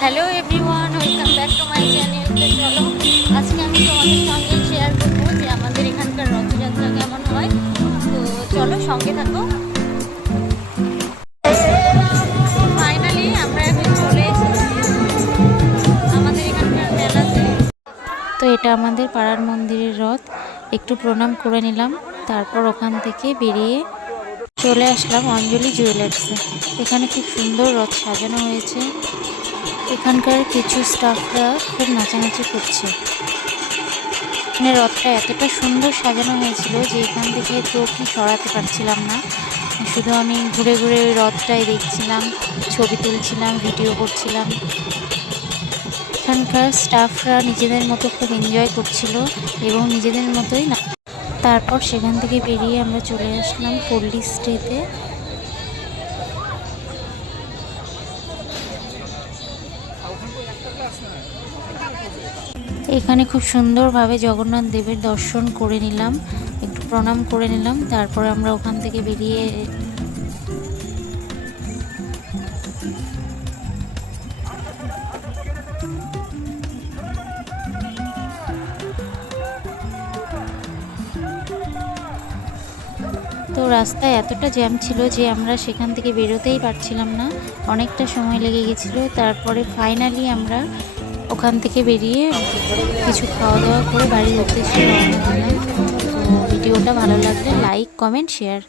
Hello everyone, welcome back to my channel. তো চলো আজকে আমি তোমাদের সঙ্গে শেয়ার করবো যে আমাদের এখানকার রথযাত্রা কেমন হয়। তো চলো সঙ্গে থাকো। ফাইনালি আমরা এখন চলে এসেছি আমাদের এখানকার মেলাতে। তো এটা আমাদের পাড়ার মন্দিরের রথ। একটু প্রণাম করে নিলাম, তারপর ওখান থেকে বেরিয়ে চলে আসলাম অঞ্জলি জুয়েলার্সে। এখানে খুব সুন্দর রথ সাজানো হয়েছে। এখানকার কিছু স্টাফরা খুব নাচানাচি করছে। এখানে রথটা এতটা সুন্দর সাজানো হয়েছিল যে এখান থেকে চোখই সরাতে পারছিলাম না। শুধু আমি ঘুরে ঘুরে ওই রথটাই দেখছিলাম, ছবি তুলছিলাম, ভিডিও করছিলাম। এখানকার স্টাফরা নিজেদের মতো খুব এনজয় করছিল এবং নিজেদের মতোই না। তারপর সেখান থেকে বেরিয়ে আমরা চলে আসলাম পল্লী স্ট্রিটে। এখানে খুব সুন্দরভাবে জগন্নাথ দেবের দর্শন করে নিলাম, একটু প্রণাম করে নিলাম। তারপর আমরা ওখান থেকে বেরিয়ে তো রাস্তায় এতটা জ্যাম ছিল যে আমরা সেখান থেকে বেরোতেই পারছিলাম না, অনেকটা সময় লেগে গেছিলো। তারপরে ফাইনালি আমরা ওখান থেকে বেরিয়ে কিছু খাওয়া দাওয়া করে বাড়ির উদ্দেশ্যে রওনা দিলাম। তো ভিডিওটা ভালো লাগলে লাইক, কমেন্ট, শেয়ার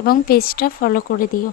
এবং পেজটা ফলো করে দিও।